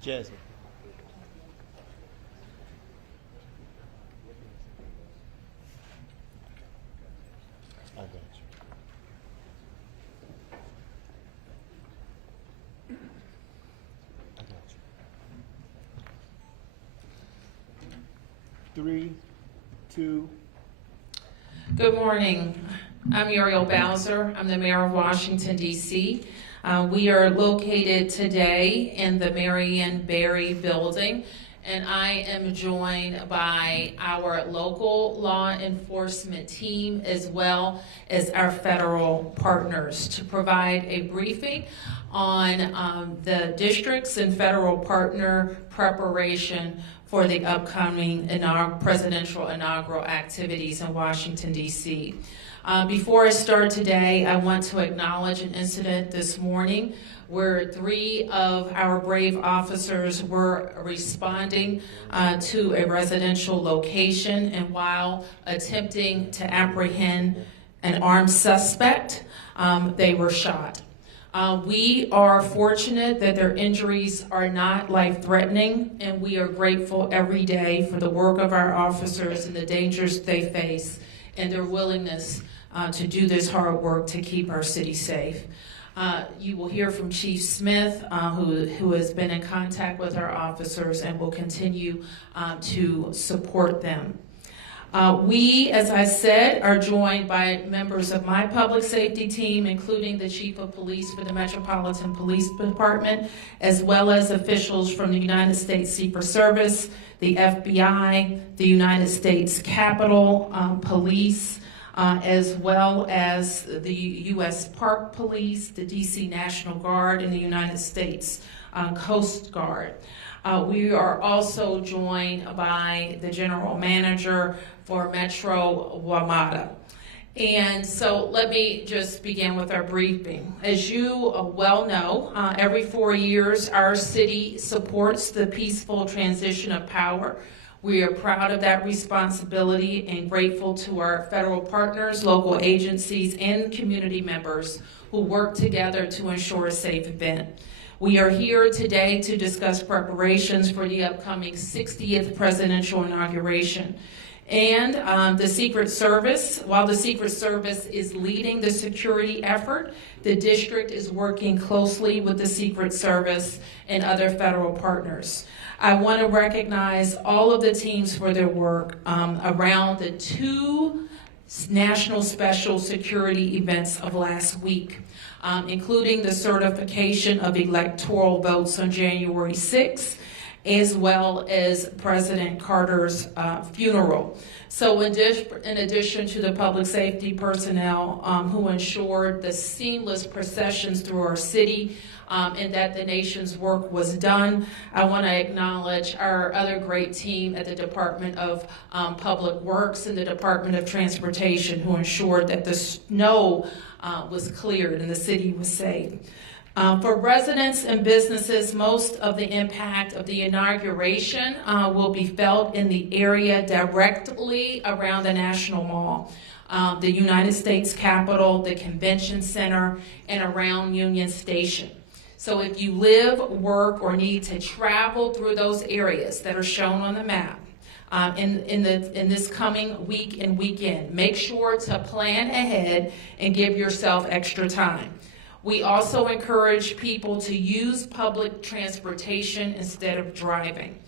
Jasmine. I got you. I got you. 3, 2. Good morning. I'm Muriel Bowser. I'm the mayor of Washington, D.C. We are located today in the Marion Barry building, and I am joined by our local law enforcement team as well as our federal partners to provide a briefing on the districts and federal partner preparation for the upcoming presidential inaugural activities in Washington, D.C. Before I start today, I want to acknowledge an incident this morning where 3 of our brave officers were responding to a residential location, and while attempting to apprehend an armed suspect, they were shot. We are fortunate that their injuries are not life-threatening, and we are grateful every day for the work of our officers and the dangers they face and their willingness to do this hard work to keep our city safe. You will hear from Chief Smith, who has been in contact with our officers and will continue to support them. We, as I said, are joined by members of my public safety team, including the Chief of Police for the Metropolitan Police Department, as well as officials from the United States Secret Service, the FBI, the United States Capitol Police, as well as the U.S. Park Police, the D.C. National Guard, and the United States Coast Guard. We are also joined by the General Manager for Metro WMATA. And so let me just begin with our briefing. As you well know, every 4 years our city supports the peaceful transition of power. We are proud of that responsibility and grateful to our federal partners, local agencies, and community members who work together to ensure a safe event. We are here today to discuss preparations for the upcoming 60th presidential inauguration. And the Secret Service, while the Secret Service is leading the security effort, the district is working closely with the Secret Service and other federal partners. I want to recognize all of the teams for their work around the 2 national special security events of last week, including the certification of electoral votes on January 6th, as well as President Carter's funeral. So in addition to the public safety personnel who ensured the seamless processions through our city and that the nation's work was done, I want to acknowledge our other great team at the Department of Public Works and the Department of Transportation who ensured that the snow was cleared and the city was safe. For residents and businesses, most of the impact of the inauguration will be felt in the area directly around the National Mall, the United States Capitol, the Convention Center, and around Union Station. So if you live, work, or need to travel through those areas that are shown on the map in this coming week and weekend, make sure to plan ahead and give yourself extra time. We also encourage people to use public transportation instead of driving.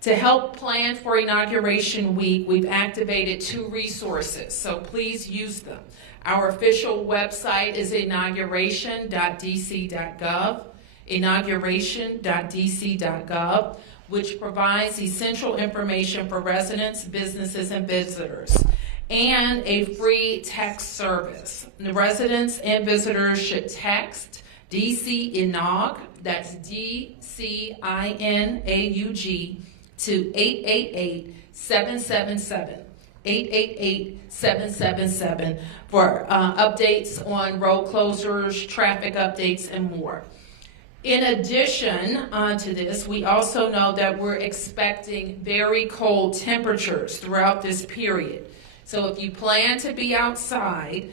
To help plan for Inauguration Week, we've activated 2 resources, so please use them. Our official website is inauguration.dc.gov, inauguration.dc.gov, which provides essential information for residents, businesses, and visitors, and a free text service. The residents and visitors should text DC Inaug, that's DCINAUG, to 888-777. 888-777 for updates on road closures, traffic updates, and more. In addition to this, we also know that we're expecting very cold temperatures throughout this period. So if you plan to be outside,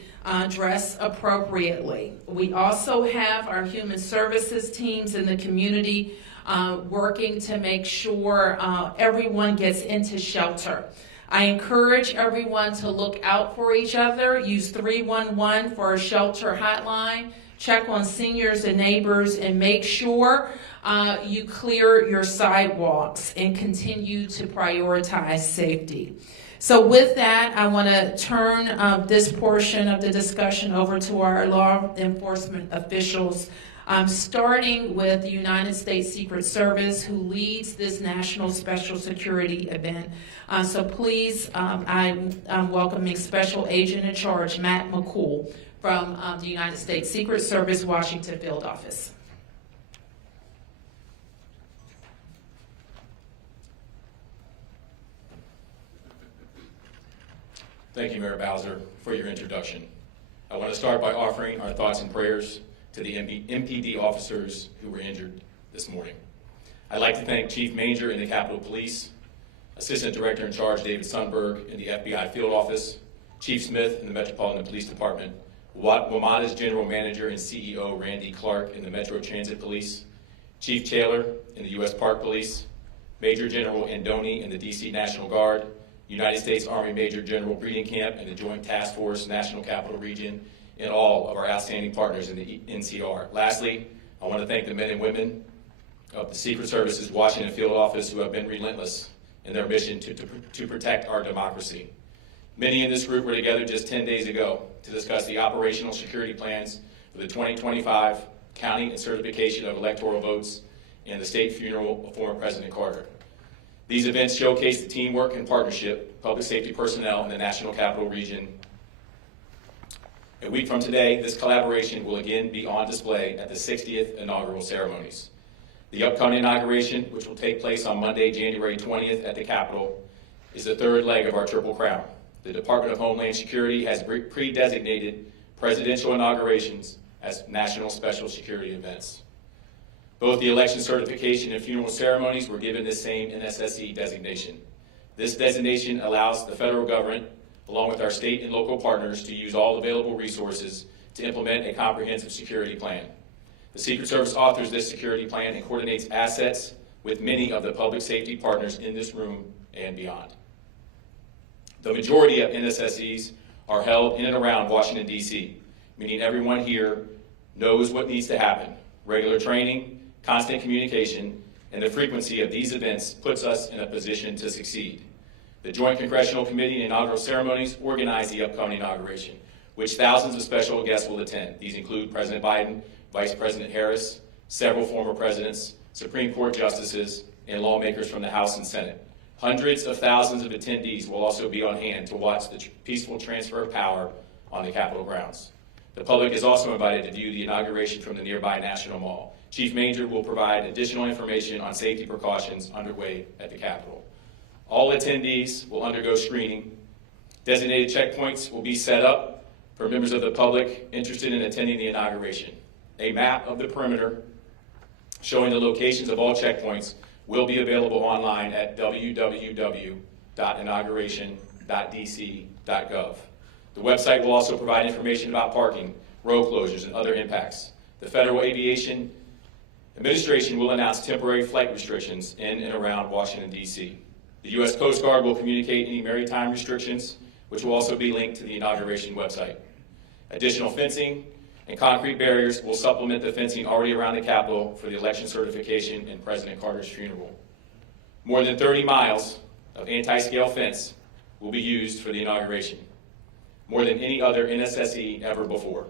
dress appropriately. We also have our human services teams in the community working to make sure everyone gets into shelter. I encourage everyone to look out for each other. Use 311 for a shelter hotline. Check on seniors and neighbors, and make sure you clear your sidewalks and continue to prioritize safety. So with that, I want to turn this portion of the discussion over to our law enforcement officials, starting with the United States Secret Service, who leads this National Special Security event. So please, I'm welcoming Special Agent in Charge Matt McCool from the United States Secret Service, Washington Field Office. Thank you, Muriel Bowser, for your introduction. I want to start by offering our thoughts and prayers to the MPD officers who were injured this morning. I'd like to thank Chief Manger in the Capitol Police, Assistant Director in Charge David Sundberg in the FBI Field Office, Chief Smith in the Metropolitan Police Department, WMATA's General Manager and CEO Randy Clark in the Metro Transit Police, Chief Taylor in the U.S. Park Police, Major General Andoni in the D.C. National Guard, United States Army Major General Breeding Camp and the Joint Task Force National Capital Region, and all of our outstanding partners in the NCR. Lastly, I want to thank the men and women of the Secret Service's Washington Field Office who have been relentless in their mission to protect our democracy. Many in this group were together just 10 days ago to discuss the operational security plans for the 2025 counting and certification of electoral votes and the state funeral of former President Carter. These events showcase the teamwork and partnership of public safety personnel in the National Capital Region. A week from today, this collaboration will again be on display at the 60th inaugural ceremonies. The upcoming inauguration, which will take place on Monday, January 20th at the Capitol, is the third leg of our Triple Crown. The Department of Homeland Security has pre-designated presidential inaugurations as national special security events. Both the election certification and funeral ceremonies were given this same NSSE designation. This designation allows the federal government, along with our state and local partners, to use all available resources to implement a comprehensive security plan. The Secret Service authors this security plan and coordinates assets with many of the public safety partners in this room and beyond. The majority of NSSEs are held in and around Washington, D.C., meaning everyone here knows what needs to happen. Regular training, constant communication, and the frequency of these events puts us in a position to succeed. The Joint Congressional Committee and inaugural ceremonies organize the upcoming inauguration, which thousands of special guests will attend. These include President Biden, Vice President Harris, several former presidents, Supreme Court justices, and lawmakers from the House and Senate. Hundreds of thousands of attendees will also be on hand to watch the peaceful transfer of power on the Capitol grounds. The public is also invited to view the inauguration from the nearby National Mall. Chief Manger will provide additional information on safety precautions underway at the Capitol. All attendees will undergo screening. Designated checkpoints will be set up for members of the public interested in attending the inauguration. A map of the perimeter showing the locations of all checkpoints will be available online at www.inauguration.dc.gov. The website will also provide information about parking, road closures, and other impacts. The Federal Aviation Administration will announce temporary flight restrictions in and around Washington, D.C. The U.S. Coast Guard will communicate any maritime restrictions, which will also be linked to the inauguration website. Additional fencing and concrete barriers will supplement the fencing already around the Capitol for the election certification and President Carter's funeral. More than 30 miles of anti-scale fence will be used for the inauguration, more than any other NSSE ever before.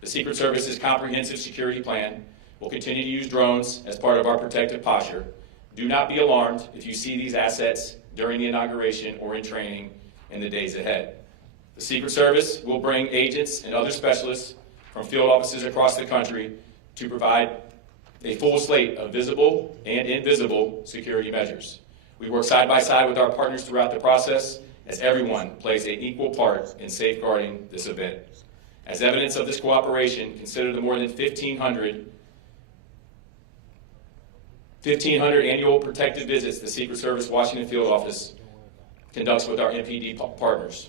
The Secret Service's comprehensive security plan will continue to use drones as part of our protective posture. Do not be alarmed if you see these assets during the inauguration or in training in the days ahead. The Secret Service will bring agents and other specialists from field offices across the country to provide a full slate of visible and invisible security measures. We work side by side with our partners throughout the process as everyone plays an equal part in safeguarding this event. As evidence of this cooperation, consider the more than 1,500 annual protective visits the Secret Service Washington Field Office conducts with our MPD partners.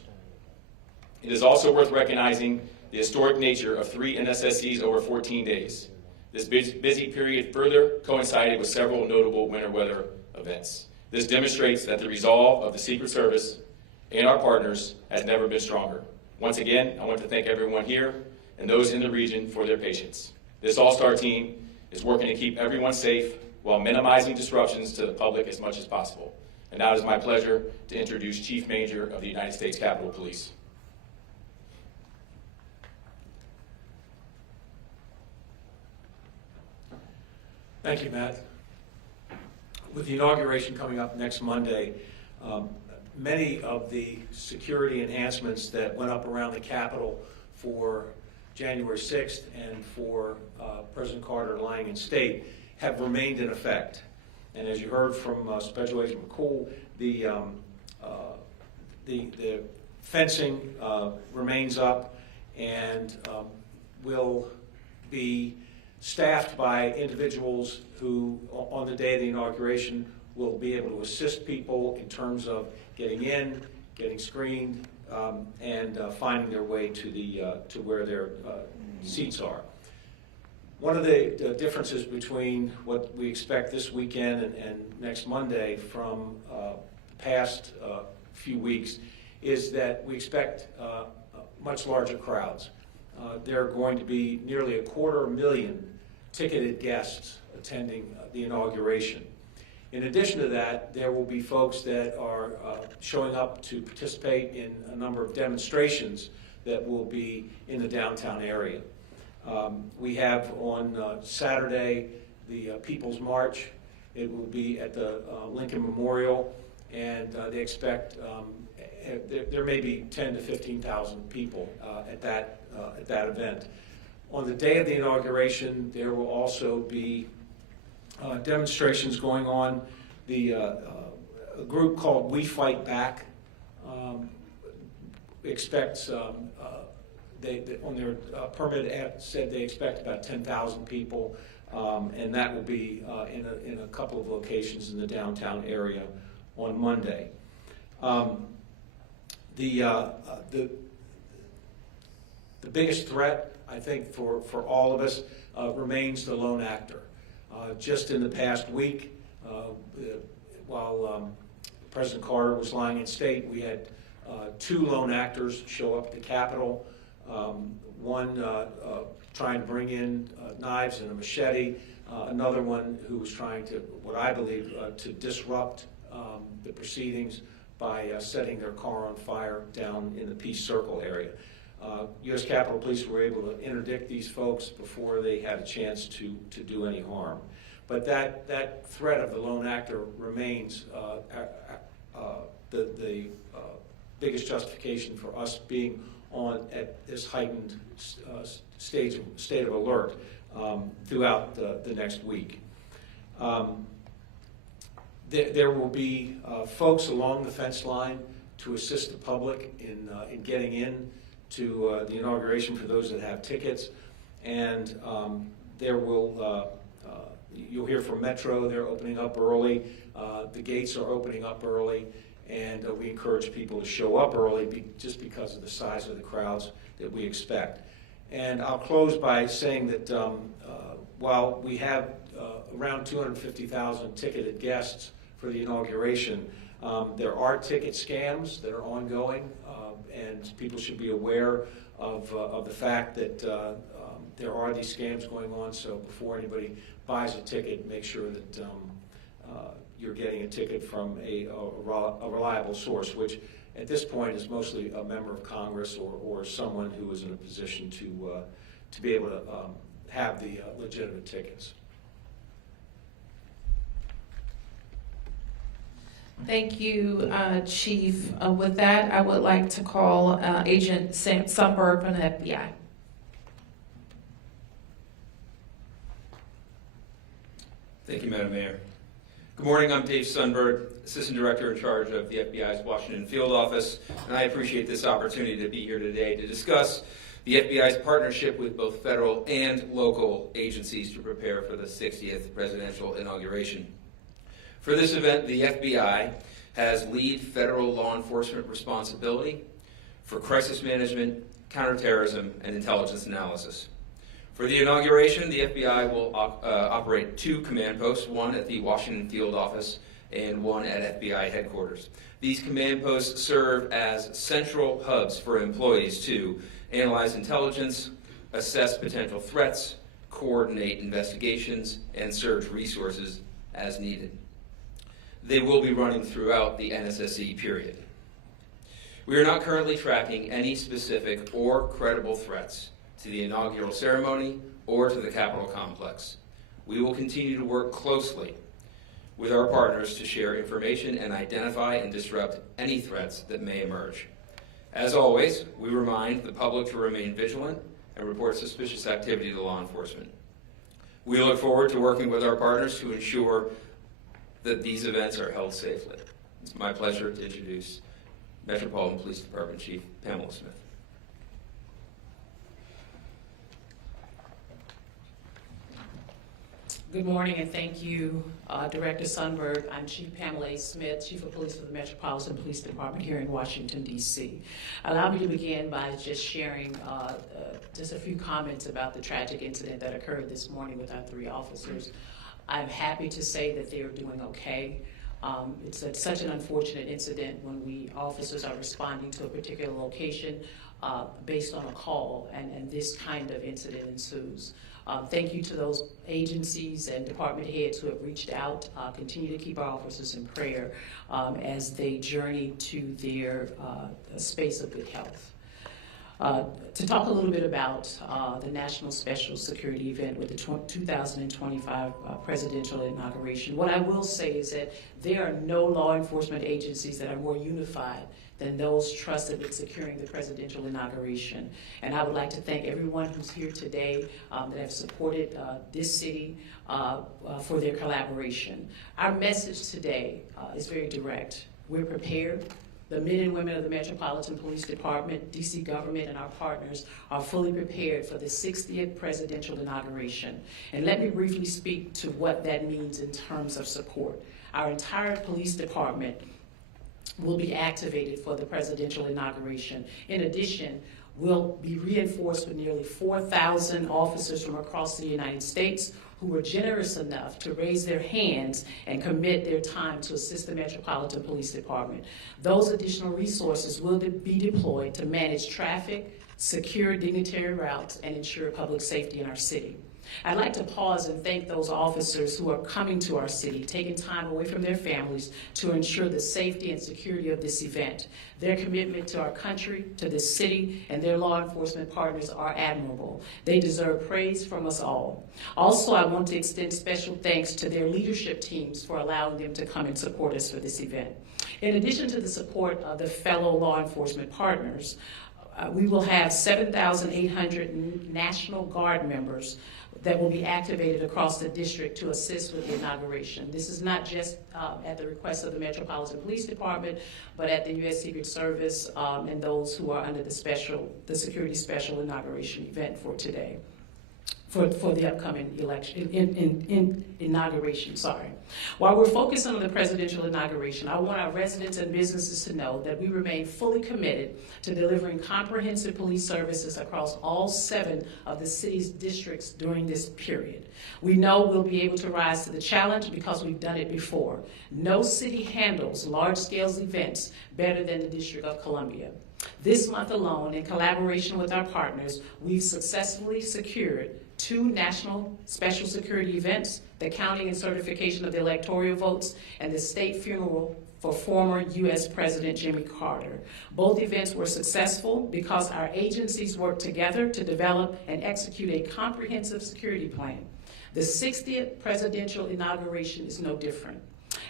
It is also worth recognizing the historic nature of 3 NSSEs over 14 days. This busy period further coincided with several notable winter weather events. This demonstrates that the resolve of the Secret Service and our partners has never been stronger. Once again, I want to thank everyone here and those in the region for their patience. This all-star team is working to keep everyone safe while minimizing disruptions to the public as much as possible. And now it is my pleasure to introduce Chief Major of the United States Capitol Police. Thank you, Matt. With the inauguration coming up next Monday, many of the security enhancements that went up around the Capitol for January 6th and for President Carter lying in state have remained in effect. And as you heard from Special Agent McCool, the fencing remains up and will be staffed by individuals who, on the day of the inauguration, will be able to assist people in terms of getting in, getting screened, and finding their way to where their seats are. One of the differences between what we expect this weekend and next Monday from the past few weeks is that we expect much larger crowds. There are going to be nearly 250,000 ticketed guests attending the inauguration. In addition to that, there will be folks that are showing up to participate in a number of demonstrations that will be in the downtown area. We have on Saturday the People's March. It will be at the Lincoln Memorial, and they expect there may be 10,000 to 15,000 people at that event. On the day of the inauguration, there will also be demonstrations going on. A group called We Fight Back expects, they on their permit app said they expect about 10,000 people, and that will be in a couple of locations in the downtown area on Monday. The biggest threat, I think, for all of us remains the lone actor. Just in the past week, while President Carter was lying in state, we had 2 lone actors show up at the Capitol. One trying to bring in knives and a machete, another one who was trying to, what I believe, to disrupt the proceedings by setting their car on fire down in the Peace Circle area. U.S. Capitol Police were able to interdict these folks before they had a chance to do any harm. But that threat of the lone actor remains the biggest justification for us being on at this heightened state of alert throughout the next week. There will be folks along the fence line to assist the public in getting in to the inauguration for those that have tickets, and there will you'll hear from Metro. They're opening up early. The gates are opening up early, and we encourage people to show up early just because of the size of the crowds that we expect. And I'll close by saying that while we have around 250,000 ticketed guests for the inauguration, there are ticket scams that are ongoing, and people should be aware of the fact that there are these scams going on. So before anybody buys a ticket, make sure that you're getting a ticket from a reliable source, which at this point is mostly a member of Congress or someone who is in a position to be able to have the legitimate tickets. Thank you, Chief. With that, I would like to call Agent Sundberg from the FBI. Thank you, Madam Mayor. Good morning, I'm Dave Sundberg, Assistant Director in charge of the FBI's Washington Field Office, and I appreciate this opportunity to be here today to discuss the FBI's partnership with both federal and local agencies to prepare for the 60th presidential inauguration. For this event, the FBI has lead federal law enforcement responsibility for crisis management, counterterrorism, and intelligence analysis. For the inauguration, the FBI will operate 2 command posts, one at the Washington field office and one at FBI headquarters. These command posts serve as central hubs for employees to analyze intelligence, assess potential threats, coordinate investigations, and surge resources as needed. They will be running throughout the NSSE period. We are not currently tracking any specific or credible threats to the inaugural ceremony or to the Capitol complex. We will continue to work closely with our partners to share information and identify and disrupt any threats that may emerge. As always, we remind the public to remain vigilant and report suspicious activity to law enforcement. We look forward to working with our partners to ensure that these events are held safely. It's my pleasure to introduce Metropolitan Police Department Chief Pamela Smith. Good morning, and thank you, Director Sundberg. I'm Chief Pamela A. Smith, Chief of Police for the Metropolitan Police Department here in Washington, D.C. Allow me to begin by just sharing just a few comments about the tragic incident that occurred this morning with our 3 officers. I'm happy to say that they are doing okay. It's such an unfortunate incident when officers are responding to a particular location based on a call, and this kind of incident ensues. Thank you to those agencies and department heads who have reached out. Continue to keep our officers in prayer as they journey to their space of good health. To talk a little bit about the National Special Security event with the 2025 presidential inauguration, what I will say is that there are no law enforcement agencies that are more unified than those trusted with securing the presidential inauguration. And I would like to thank everyone who's here today that have supported this city for their collaboration. Our message today is very direct. We're prepared. The men and women of the Metropolitan Police Department, DC government, and our partners are fully prepared for the 60th presidential inauguration. And let me briefly speak to what that means in terms of support. Our entire police department will be activated for the presidential inauguration. In addition, we'll be reinforced with nearly 4,000 officers from across the United States who were generous enough to raise their hands and commit their time to assist the Metropolitan Police Department. Those additional resources will be deployed to manage traffic, secure dignitary routes, and ensure public safety in our city. I'd like to pause and thank those officers who are coming to our city, taking time away from their families to ensure the safety and security of this event. Their commitment to our country, to this city, and their law enforcement partners are admirable. They deserve praise from us all. Also, I want to extend special thanks to their leadership teams for allowing them to come and support us for this event. In addition to the support of the fellow law enforcement partners, we will have 7,800 National Guard members that will be activated across the district to assist with the inauguration. This is not just at the request of the Metropolitan Police Department, but at the U.S. Secret Service and those who are under the Security Special Inauguration event for today, for the upcoming election, inauguration, sorry. While we're focusing on the presidential inauguration, I want our residents and businesses to know that we remain fully committed to delivering comprehensive police services across all 7 of the city's districts during this period. We know we'll be able to rise to the challenge because we've done it before. No city handles large-scale events better than the District of Columbia. This month alone, in collaboration with our partners, we've successfully secured 2 national special security events, the counting and certification of the electoral votes, and the state funeral for former U.S. President Jimmy Carter. Both events were successful because our agencies worked together to develop and execute a comprehensive security plan. The 60th presidential inauguration is no different.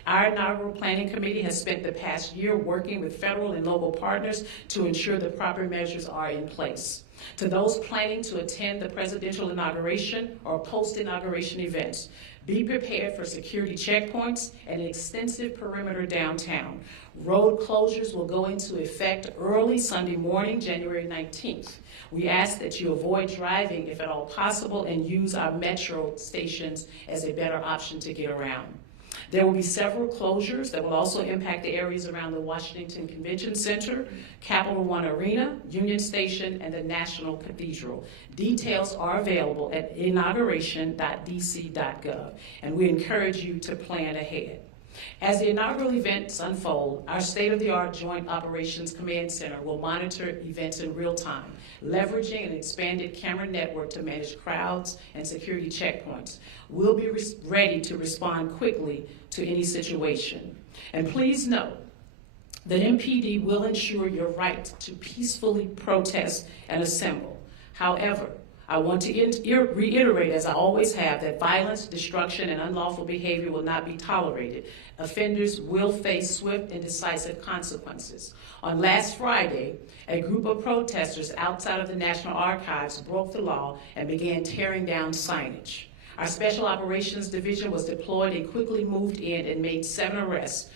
Our inaugural planning committee has spent the past year working with federal and local partners to ensure the proper measures are in place. To those planning to attend the presidential inauguration or post-inauguration events, be prepared for security checkpoints and an extensive perimeter downtown. Road closures will go into effect early Sunday morning, January 19th. We ask that you avoid driving if at all possible and use our metro stations as a better option to get around. There will be several closures that will also impact the areas around the Washington Convention Center, Capital One Arena, Union Station, and the National Cathedral. Details are available at inauguration.dc.gov, and we encourage you to plan ahead. As the inaugural events unfold, our state-of-the-art Joint Operations Command Center will monitor events in real time, leveraging an expanded camera network to manage crowds and security checkpoints. We'll be ready to respond quickly to any situation. And please note that MPD will ensure your right to peacefully protest and assemble. However, I want to reiterate, as I always have, that violence, destruction, and unlawful behavior will not be tolerated. Offenders will face swift and decisive consequences. On last Friday, a group of protesters outside of the National Archives broke the law and began tearing down signage. Our Special Operations Division was deployed and quickly moved in and made 7 arrests,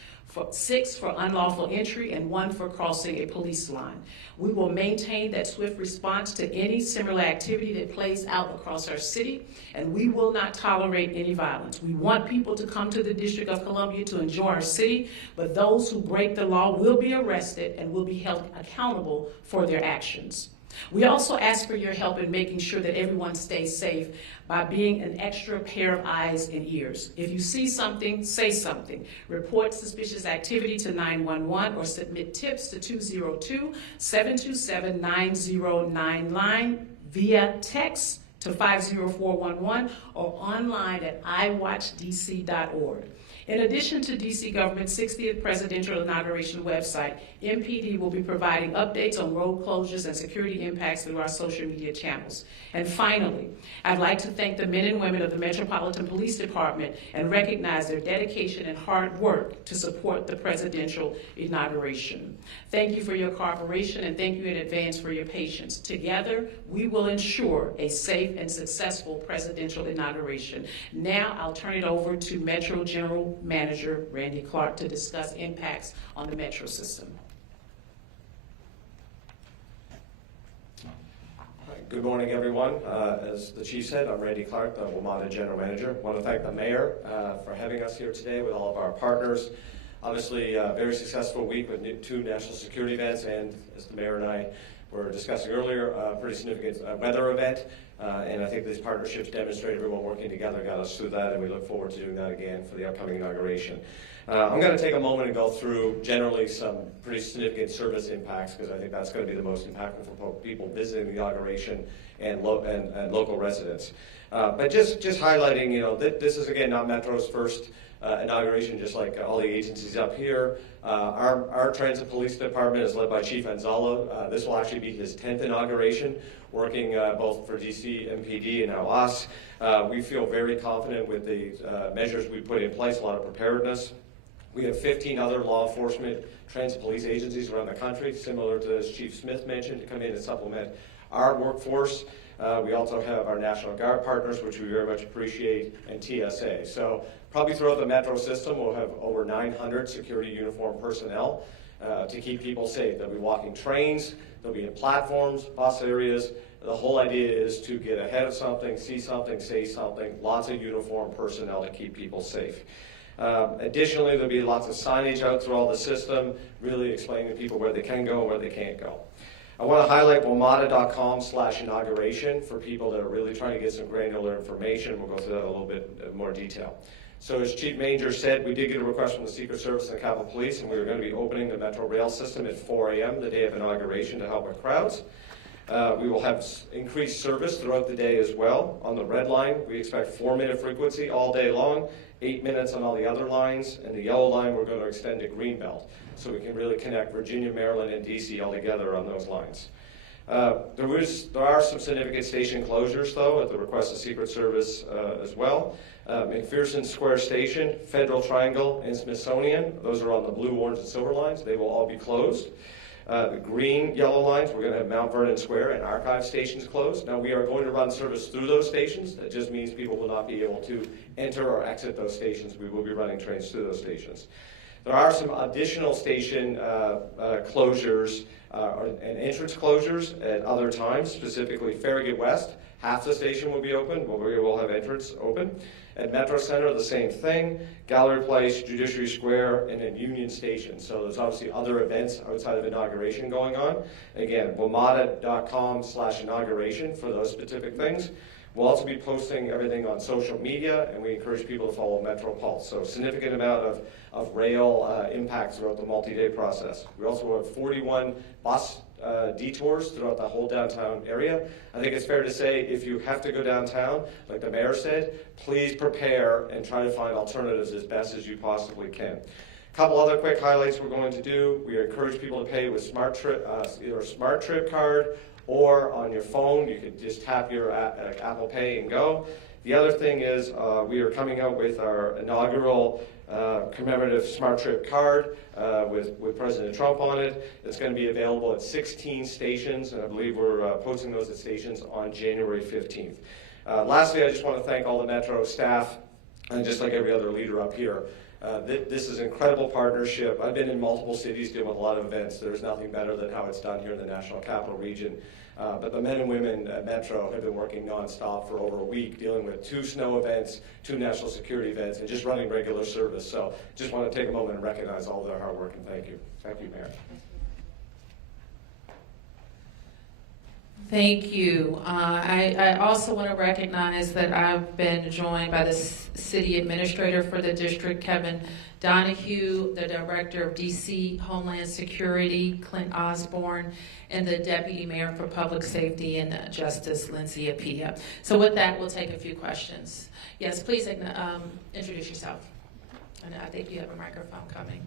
6 for unlawful entry and 1 for crossing a police line. We will maintain that swift response to any similar activity that plays out across our city, and we will not tolerate any violence. We want people to come to the District of Columbia to enjoy our city, but those who break the law will be arrested and will be held accountable for their actions. We also ask for your help in making sure that everyone stays safe by being an extra pair of eyes and ears. If you see something, say something. Report suspicious activity to 911 or submit tips to 202-727-9099 via text to 50411 or online at iwatchdc.org. In addition to DC government's 60th presidential inauguration website, MPD will be providing updates on road closures and security impacts through our social media channels. And finally, I'd like to thank the men and women of the Metropolitan Police Department and recognize their dedication and hard work to support the presidential inauguration. Thank you for your cooperation, and thank you in advance for your patience. Together, we will ensure a safe and successful presidential inauguration. Now, I'll turn it over to Metro General Manager Randy Clark to discuss impacts on the Metro system. Good morning, everyone. As the Chief said, I'm Randy Clark, the WMATA General Manager. I want to thank the Mayor for having us here today with all of our partners. Obviously, a very successful week with 2 national security events, and as the Mayor and I were discussing earlier, a pretty significant weather event. And I think these partnerships demonstrate everyone working together got us through that, and we look forward to doing that again for the upcoming inauguration. I'm going to take a moment and go through generally some pretty significant service impacts, because I think that's going to be the most impactful for people visiting the inauguration and local residents. But just highlighting, this is again not Metro's first inauguration, just like all the agencies up here. Our Transit Police Department is led by Chief Anzalo. This will actually be his 10th inauguration, working both for DC, MPD, and now us. We feel very confident with the measures we put in place, a lot of preparedness. We have 15 other law enforcement transit police agencies around the country, similar to as Chief Smith mentioned, to come in and supplement our workforce. We also have our National Guard partners, which we very much appreciate, and TSA. So probably throughout the Metro system, we'll have over 900 security uniformed personnel to keep people safe. They'll be walking trains, they'll be in platforms, bus areas. The whole idea is to get ahead of something, see something, say something, lots of uniformed personnel to keep people safe. Additionally, there'll be lots of signage out through all the system, really explaining to people where they can go and where they can't go. I want to highlight WMATA.com/inauguration for people that are really trying to get some granular information. We'll go through that in a little bit more detail. So as Chief Manger said, we did get a request from the Secret Service and Capitol Police, and we were going to be opening the Metro Rail system at 4 a.m. the day of inauguration to help with crowds. We will have increased service throughout the day as well. On the red line, we expect 4-minute frequency all day long, 8 minutes on all the other lines, and the yellow line we're going to extend to Greenbelt, so we can really connect Virginia, Maryland, and DC all together on those lines. There are some significant station closures, though, at the request of Secret Service as well. McPherson Square Station, Federal Triangle, and Smithsonian, those are on the blue, orange, and silver lines. They will all be closed. The green, yellow lines, we're going to have Mount Vernon Square and Archive stations closed. Now, we are going to run service through those stations. That just means people will not be able to enter or exit those stations. We will be running trains through those stations. There are some additional station closures and entrance closures at other times, specifically Farragut West, half the station will be open, but we will have entrance open. At Metro Center, the same thing, Gallery Place, Judiciary Square, and then Union Station. So there's obviously other events outside of inauguration going on. Again, WMATA.com/inauguration for those specific things. We'll also be posting everything on social media, and we encourage people to follow Metro Pulse. So significant amount of rail impact throughout the multi-day process. We also have 41 bus detours throughout the whole downtown area. I think it's fair to say if you have to go downtown, like the mayor said, please prepare and try to find alternatives as best as you possibly can. A couple other quick highlights we're going to do. We encourage people to pay with either a Smart Trip card or on your phone. You can just tap your Apple Pay and go. The other thing is we are coming out with our inaugural commemorative Smart Trip card with President Trump on it. It's going to be available at 16 stations, and I believe we're posting those at stations on January 15th. Lastly, I just want to thank all the Metro staff, and just like every other leader up here. This is an incredible partnership. I've been in multiple cities doing a lot of events. There's nothing better than how it's done here in the National Capital Region. But the men and women at Metro have been working nonstop for over a week, dealing with 2 snow events, 2 national security events, and just running regular service. So just want to take a moment and recognize all their hard work, and thank you. Thank you, Mayor. Thank you. I also want to recognize that I've been joined by the city administrator for the district, Kevin Donahue, the director of DC Homeland Security, Clint Osborne, and the deputy mayor for public safety and justice, Lindsay Apia. So with that, we'll take a few questions. Yes, please introduce yourself. And I think you have a microphone coming.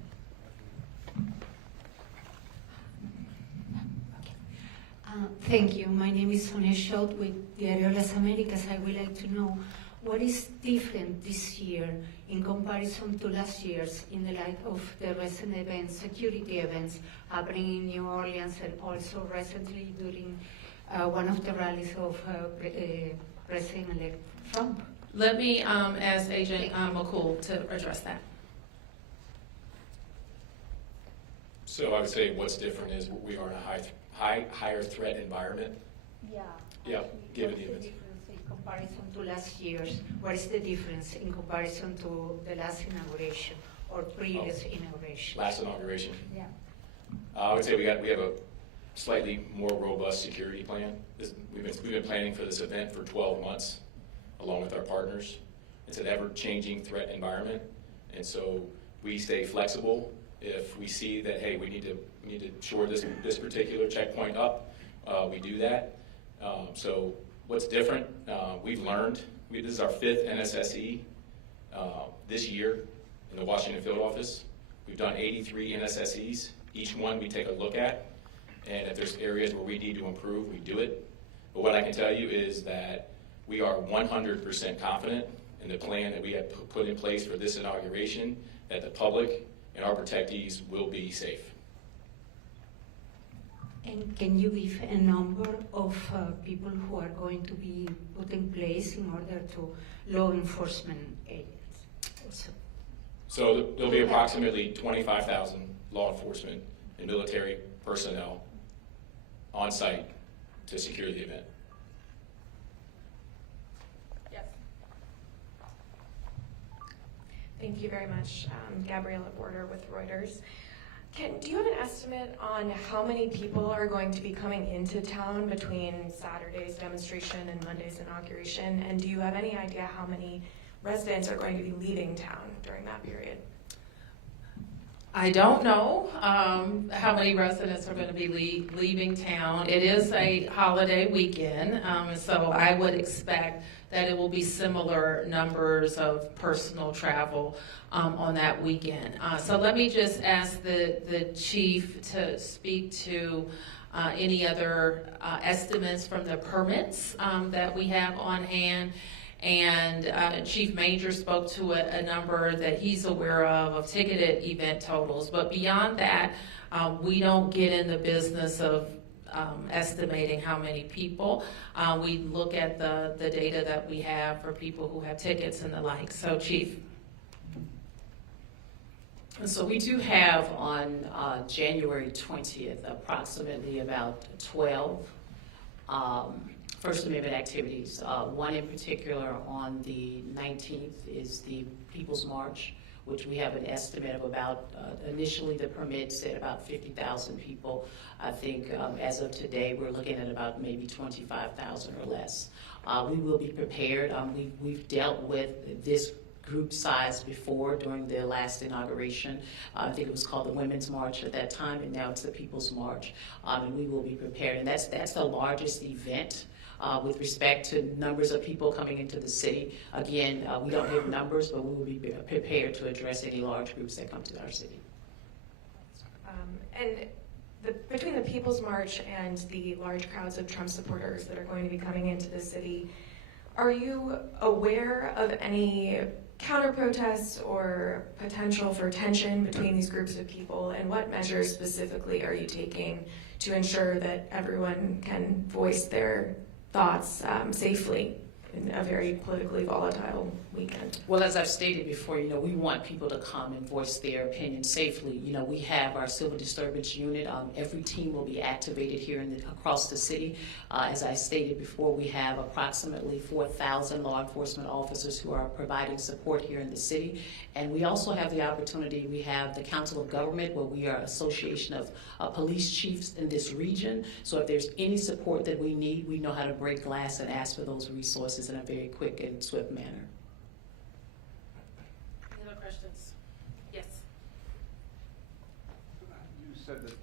Thank you. My name is Sonia Schott with Diario Las Americas. I would like to know what is different this year in comparison to last year's in the light of the recent events, security events happening in New Orleans, and also recently during one of the rallies of President-elect Trump. Let me ask Agent McCool to address that. So I would say what's different is we are in a higher threat environment. Yeah. Yeah, given What the is the events. difference in comparison to last year's? What is the difference in comparison to the last inauguration or previous inauguration? Last inauguration. Yeah. I would say we have a slightly more robust security plan. We've been planning for this event for 12 months, along with our partners. It's an ever-changing threat environment, and so we stay flexible. If we see that, hey, we need to shore this particular checkpoint up, we do that. So what's different? We've learned. This is our 5th NSSE this year in the Washington field office. We've done 83 NSSEs. Each one we take a look at, and if there's areas where we need to improve, we do it. But what I can tell you is that we are 100% confident in the plan that we have put in place for this inauguration, that the public and our protectees will be safe. And can you give a number of people who are going to be put in place in order to law enforcement agents? So there'll be approximately 25,000 law enforcement and military personnel on site to secure the event. Yes. Thank you very much. Gabriella Border with Reuters. Do you have an estimate on how many people are going to be coming into town between Saturday's demonstration and Monday's inauguration? And do you have any idea how many residents are going to be leaving town during that period? I don't know how many residents are going to be leaving town. It is a holiday weekend, so I would expect that it will be similar numbers of personal travel on that weekend. So let me just ask the chief to speak to any other estimates from the permits that we have on hand. And Chief Major spoke to a number that he's aware of ticketed event totals. But beyond that, we don't get in the business of estimating how many people. We look at the data that we have for people who have tickets and the like. So, Chief. So we do have on January 20th approximately about 12 First Amendment activities. One in particular on the 19th is the People's March, which we have an estimate of about, initially the permit said about 50,000 people. I think as of today, we're looking at about maybe 25,000 or less. We will be prepared. We've dealt with this group size before during the last inauguration. I think it was called the Women's March at that time, and now it's the People's March. And we will be prepared. And that's the largest event with respect to numbers of people coming into the city. Again, we don't have numbers, but we will be prepared to address any large groups that come to our city. And between the People's March and the large crowds of Trump supporters that are going to be coming into the city, are you aware of any counter-protests or potential for tension between these groups of people, and what measures specifically are you taking to ensure that everyone can voice their thoughts safely in a very politically volatile weekend? Well, as I've stated before, we want people to come and voice their opinion safely. We have our civil disturbance unit. Every team will be activated here across the city. As I stated before, we have approximately 4,000 law enforcement officers who are providing support here in the city. And we also have the opportunity, we have the Council of Government, where we are an association of police chiefs in this region. So if there's any support that we need, we know how to break glass and ask for those resources in a very quick and swift manner. Any other questions? Yes. You said that. Should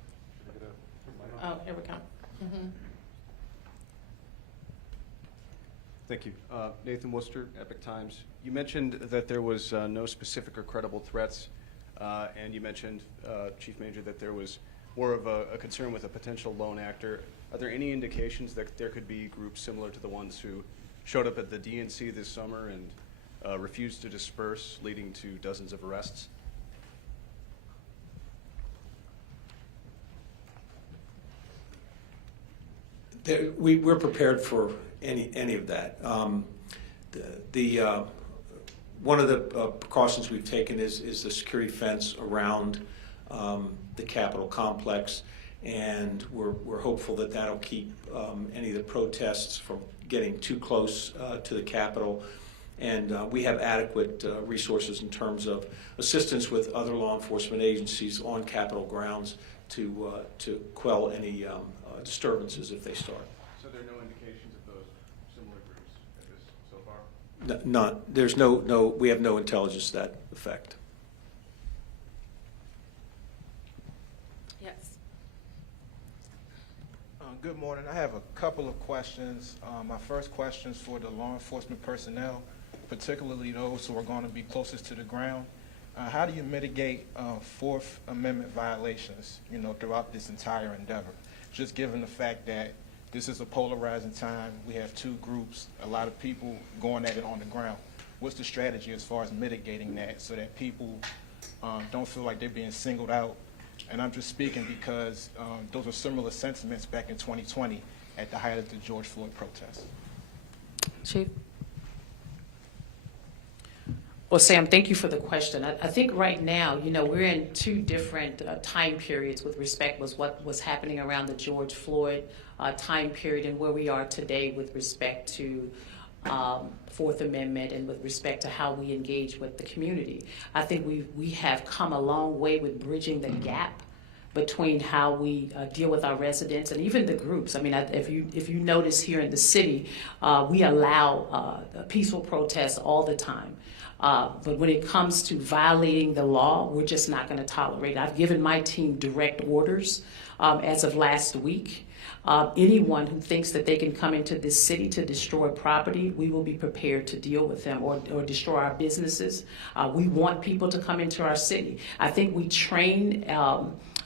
I get a mic? Oh, here we go. Mm-hmm. Thank you. Nathan Worcester, Epic Times. You mentioned that there was no specific or credible threats, and you mentioned, Chief Major, that there was more of a concern with a potential lone actor. Are there any indications that there could be groups similar to the ones who showed up at the DNC this summer and refused to disperse, leading to dozens of arrests? We're prepared for any of that. One of the precautions we've taken is the security fence around the Capitol complex, and we're hopeful that that'll keep any of the protests from getting too close to the Capitol. And we have adequate resources in terms of assistance with other law enforcement agencies on Capitol grounds to quell any disturbances if they start. So there are no indications of those similar groups at this so far? None. There's we have no intelligence to that effect. Yes. Good morning. I have a couple of questions. My first question is for the law enforcement personnel, particularly those who are going to be closest to the ground. How do you mitigate Fourth Amendment violations, throughout this entire endeavor? Just given the fact that this is a polarizing time, we have two groups, a lot of people going at it on the ground. What's the strategy as far as mitigating that so that people don't feel like they're being singled out? And I'm just speaking because those are similar sentiments back in 2020 at the height of the George Floyd protests. Chief? Well, Sam, thank you for the question. I think right now, we're in two different time periods with respect to what was happening around the George Floyd time period and where we are today with respect to Fourth Amendment and with respect to how we engage with the community. I think we have come a long way with bridging the gap between how we deal with our residents and even the groups. I mean, if you notice here in the city, we allow peaceful protests all the time. But when it comes to violating the law, we're just not going to tolerate it. I've given my team direct orders as of last week. Anyone who thinks that they can come into this city to destroy property, we will be prepared to deal with them or destroy our businesses. We want people to come into our city. I think we train,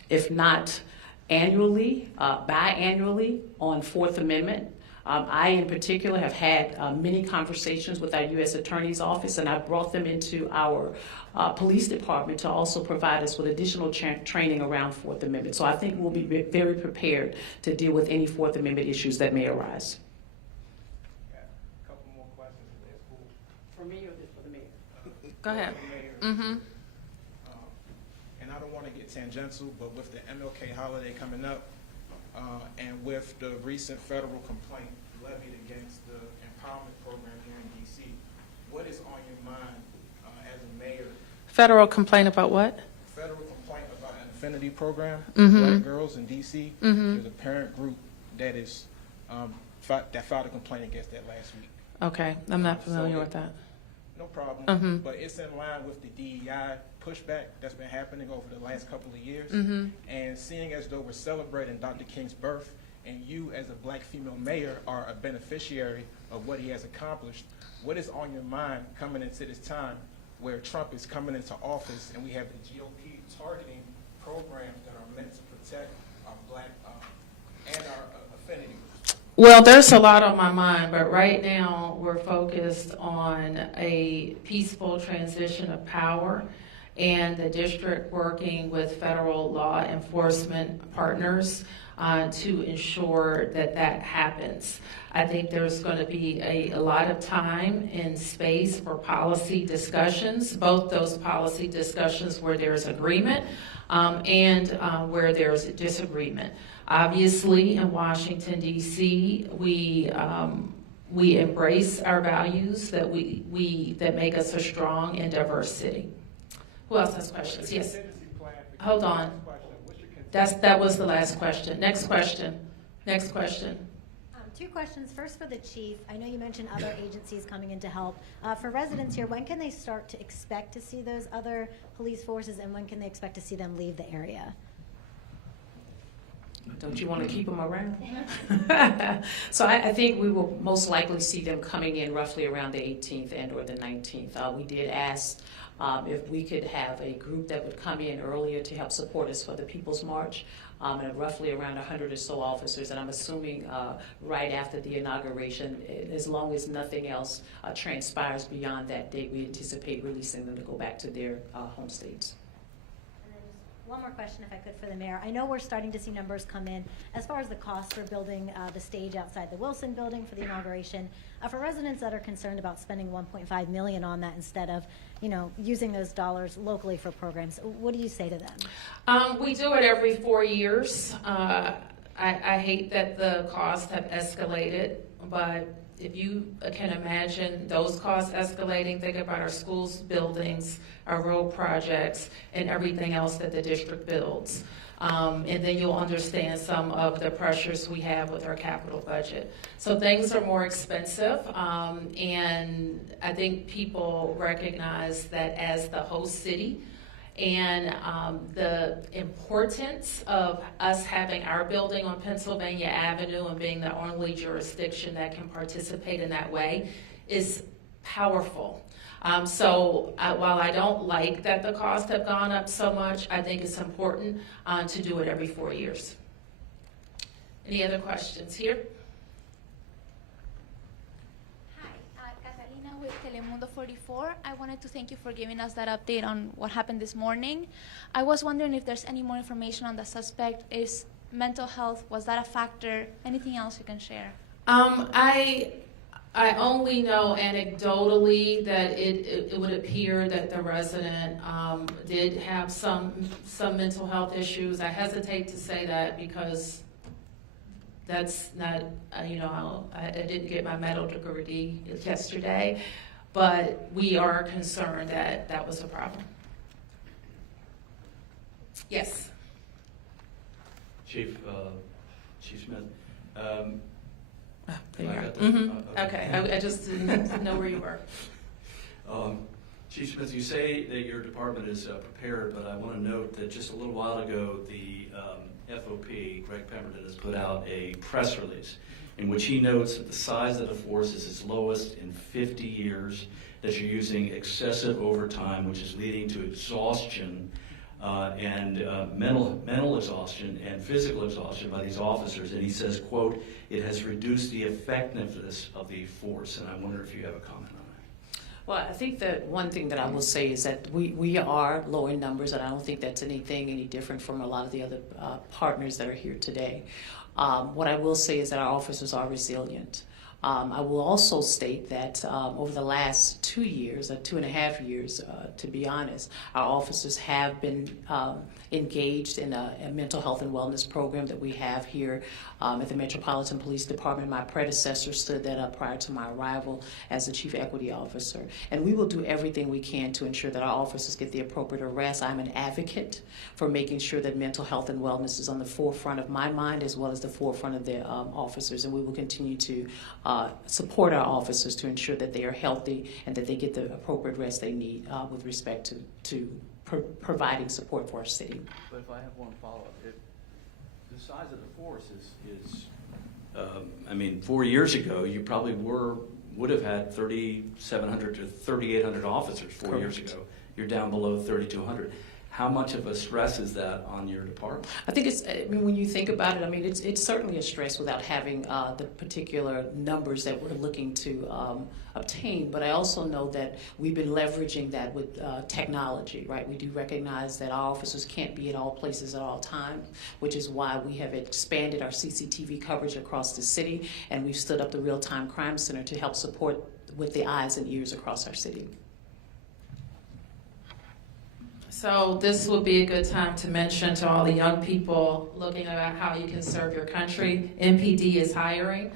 if not annually, biannually on Fourth Amendment. I, in particular, have had many conversations with our U.S. Attorney's Office, and I brought them into our police department to also provide us with additional training around Fourth Amendment. So I think we'll be very prepared to deal with any Fourth Amendment issues that may arise. Got a couple more questions if that's cool. For me or for the mayor? Go ahead. Mm-hmm. And I don't want to get tangential, but with the MLK holiday coming up, and with the recent federal complaint levied mind as a mayor? Federal complaint about what? Federal complaint about an affinity program, Mhm. Black girls in D.C. Mhm. There's a parent group that is that filed a complaint against that last week. Okay, I'm not familiar with that. No problem. Mhm. But it's in line with the DEI pushback that's been happening over the last couple of years. Mhm. And seeing as though we're celebrating Dr. King's birth, and you as a Black female mayor are a beneficiary of what he has accomplished, what is on your mind coming into this time where Trump is coming into office and we have the GOP targeting programs that are meant to protect our Black and our affinity groups? Well, there's a lot on my mind, but right now we're focused on a peaceful transition of power and the district working with federal law enforcement partners to ensure that that happens. I think there's going to be a lot of time and space for policy discussions, both those policy discussions where there's agreement and where there's disagreement. Obviously, in Washington, D.C., we embrace our values that that make us a strong and diverse city. Who else has questions? Yes. Hold on. That was the last question. Next question. Next question. Two questions. First for the chief. I know you mentioned other agencies coming in to help. For residents here, when can they start to expect to see those other police forces, and when can they expect to see them leave the area? Don't you want to keep them around? So I think we will most likely see them coming in roughly around the 18th and or the 19th. We did ask if we could have a group that would come in earlier to help support us for the People's March, and roughly around 100 or so officers. And I'm assuming right after the inauguration, as long as nothing else transpires beyond that date, we anticipate releasing them to go back to their home states. One more question, if I could, for the mayor. I know we're starting to see numbers come in as far as the cost for building the stage outside the Wilson building for the inauguration. For residents that are concerned about spending $1.5 million on that instead of, using those dollars locally for programs, what do you say to them? We do it every 4 years. I hate that the costs have escalated, but if you can imagine those costs escalating, think about our schools, buildings, our road projects, and everything else that the district builds. And then you'll understand some of the pressures we have with our capital budget. So things are more expensive, and I think people recognize that as the host city, and the importance of us having our building on Pennsylvania Avenue and being the only jurisdiction that can participate in that way is powerful. So while I don't like that the costs have gone up so much, I think it's important to do it every 4 years. Any other questions here? With Telemundo 44. I wanted to thank you for giving us that update on what happened this morning. I was wondering if there's any more information on the suspect. Is mental health, was that a factor? Anything else you can share? I only know anecdotally that it would appear that the resident did have some mental health issues. I hesitate to say that because that's not, I didn't get my medical degree yesterday, but we are concerned that that was a problem. Yes. Chief Smith. There you are. Okay, I just didn't know where you were. Chief Smith, you say that your department is prepared, but I want to note that just a little while ago, the FOP, Greg Pemberton, has put out a press release in which he notes that the size of the force is its lowest in 50 years, that you're using excessive overtime, which is leading to exhaustion and mental exhaustion and physical exhaustion by these officers. And he says, quote, it has reduced the effectiveness of the force. And I wonder if you have a comment on that. Well, I think that one thing that I will say is that we are low in numbers, and I don't think that's any different from a lot of the other partners that are here today. What I will say is that our officers are resilient. I will also state that over the last 2 years, 2.5 years, to be honest, our officers have been engaged in a mental health and wellness program that we have here at the Metropolitan Police Department. My predecessor stood that up prior to my arrival as the Chief Equity Officer. And we will do everything we can to ensure that our officers get the appropriate arrest. I'm an advocate for making sure that mental health and wellness is on the forefront of my mind as well as the forefront of the officers. And we will continue to support our officers to ensure that they are healthy and that they get the appropriate rest they need with respect to providing support for our city. But if I have one follow-up, the size of the force is I mean, 4 years ago, you probably would have had 3,700 to 3,800 officers 4 years ago. You're down below 3,200. How much of a stress is that on your department? I think when you think about it, I mean, it's certainly a stress without having the particular numbers that we're looking to obtain. But I also know that we've been leveraging that with technology, right? We do recognize that our officers can't be at all places at all times, which is why we have expanded our CCTV coverage across the city, and we've stood up the Real-Time Crime Center to help support with the eyes and ears across our city. So this would be a good time to mention to all the young people looking at how you can serve your country. MPD is hiring,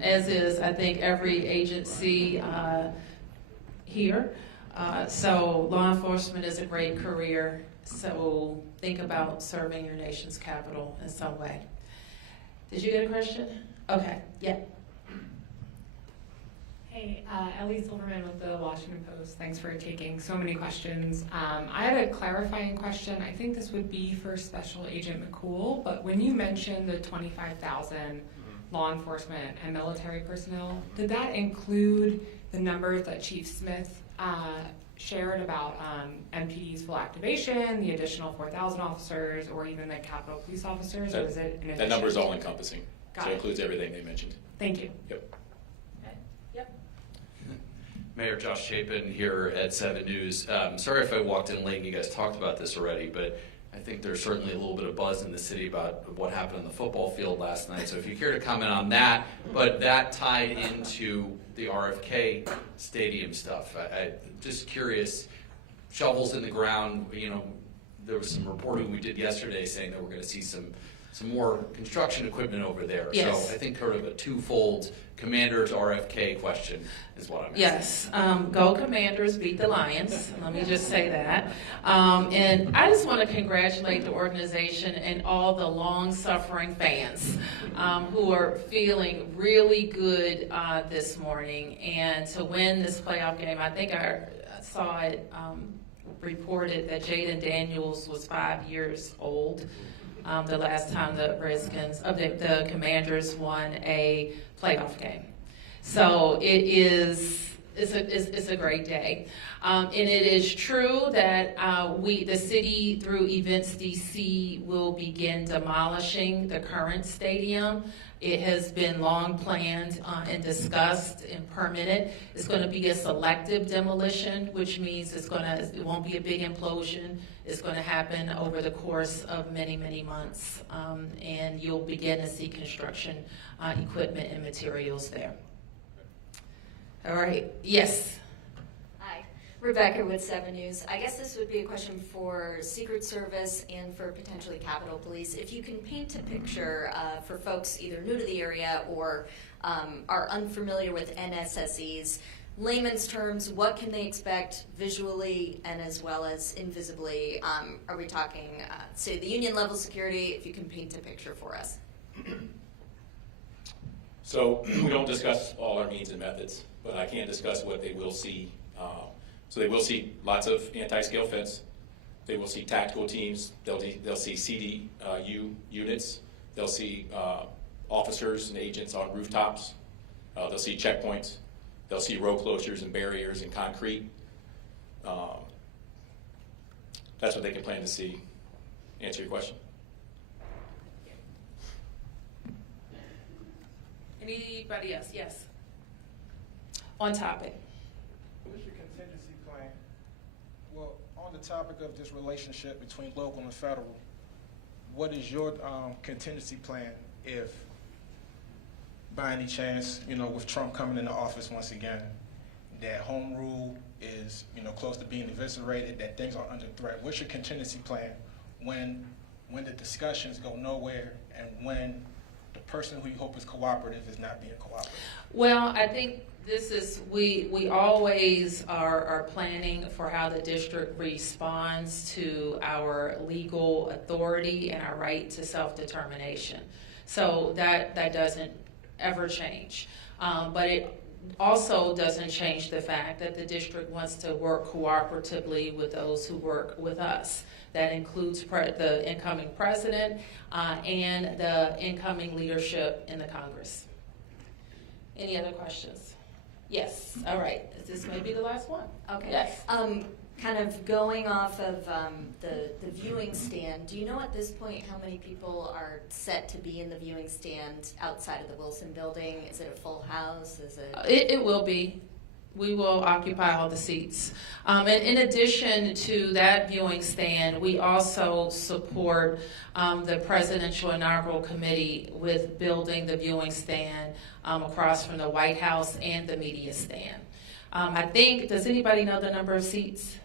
as is, I think, every agency here. So law enforcement is a great career. So think about serving your nation's capital in some way. Did you get a question? Okay, yeah. Hey, Ellie Silverman with the Washington Post. Thanks for taking so many questions. I had a clarifying question. I think this would be for Special Agent McCool, but when you mentioned the 25,000 law enforcement and military personnel, did that include the numbers that Chief Smith shared about MPD's full activation, the additional 4,000 officers, or even the Capitol Police officers, or is it in addition? That number is all-encompassing, so Got it it. includes everything they mentioned. Thank you. Yep. Mayor Josh Chapin here at 7 News. Sorry if I walked in late and you guys talked about this already, but I think there's certainly a little bit of buzz in the city about what happened on the football field last night. So if you care to comment on that, but that tied into the RFK stadium stuff. I'm just curious, shovels in the ground, you know, there was some reporting we did yesterday saying that we're going to see some more construction equipment over there. Yes. So I think sort of a twofold Commanders RFK question is what I'm asking. Yes, go Commanders, beat the Lions. Let me just say that. And I just want to congratulate the organization and all the long-suffering fans who are feeling really good this morning. And to win this playoff game, I think I saw it reported that Jaden Daniels was 5 years old. The last time the the Commanders won a playoff game. So it's a great day. And it is true that the city, through Events DC, will begin demolishing the current stadium. It has been long planned and discussed and permitted. It's going to be a selective demolition, which means it won't be a big implosion. It's going to happen over the course of many, many months, and you'll begin to see construction equipment and materials there. All right. Yes. Hi, Rebecca with 7 News. I guess this would be a question for Secret Service and for potentially Capitol Police. If you can paint a picture for folks either new to the area or are unfamiliar with NSSEs, layman's terms, what can they expect visually and as well as invisibly? Are we talking, say, the union level security, if you can paint a picture for us? So we don't discuss all our means and methods, but I can discuss what they will see. So they will see lots of anti-scale fence. They will see tactical teams. They'll see CDU units. They'll see officers and agents on rooftops. They'll see checkpoints. They'll see road closures and barriers and concrete. That's what they can plan to see. Answer your question? Anybody else? Yes. On topic. What is your contingency plan? Well, on the topic of this relationship between local and federal, what is your contingency plan if by any chance, with Trump coming into office once again, that home rule is, close to being eviscerated, that things are under threat? What's your contingency plan when the discussions go nowhere and when the person who you hope is cooperative is not being cooperative? Well, I think we always are planning for how the district responds to our legal authority and our right to self-determination. So that doesn't ever change. But it also doesn't change the fact that the district wants to work cooperatively with those who work with us. That includes the incoming president and the incoming leadership in the Congress. Any other questions? Yes, all right. This may be the last one. Okay. Yes. Kind of going off of the viewing stand, do you know at this point how many people are set to be in the viewing stand outside of the Wilson building? Is it a full house? Is it? It will be. We will occupy all the seats. And in addition to that viewing stand, we also support the Presidential Inaugural Committee with building the viewing stand across from the White House and the media stand. I think, does anybody know the number of seats?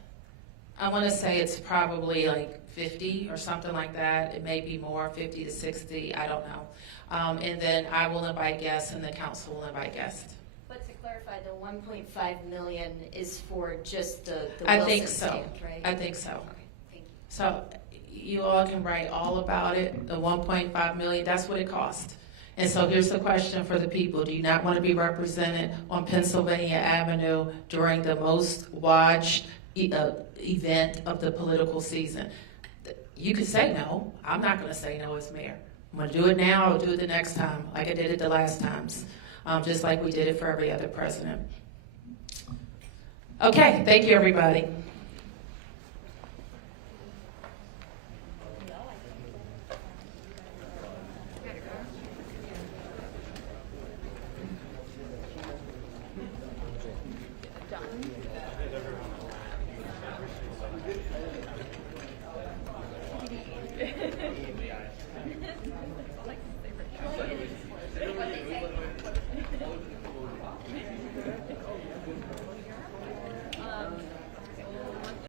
I want to say it's probably like 50 or something like that. It may be more, 50 to 60, I don't know. And then I will invite guests and the council will invite guests. But to clarify, the 1.5 million is for just the I Wilson think so. stand, right? I think so. Okay, thank you. So you all can write all about it, the 1.5 million, that's what it cost. And so here's the question for the people. Do you not want to be represented on Pennsylvania Avenue during the most watched event of the political season? You could say no. I'm not going to say no as mayor. I'm going to do it now. I'll do it the next time, like I did it the last times, just like we did it for every other president. Okay, thank you, everybody.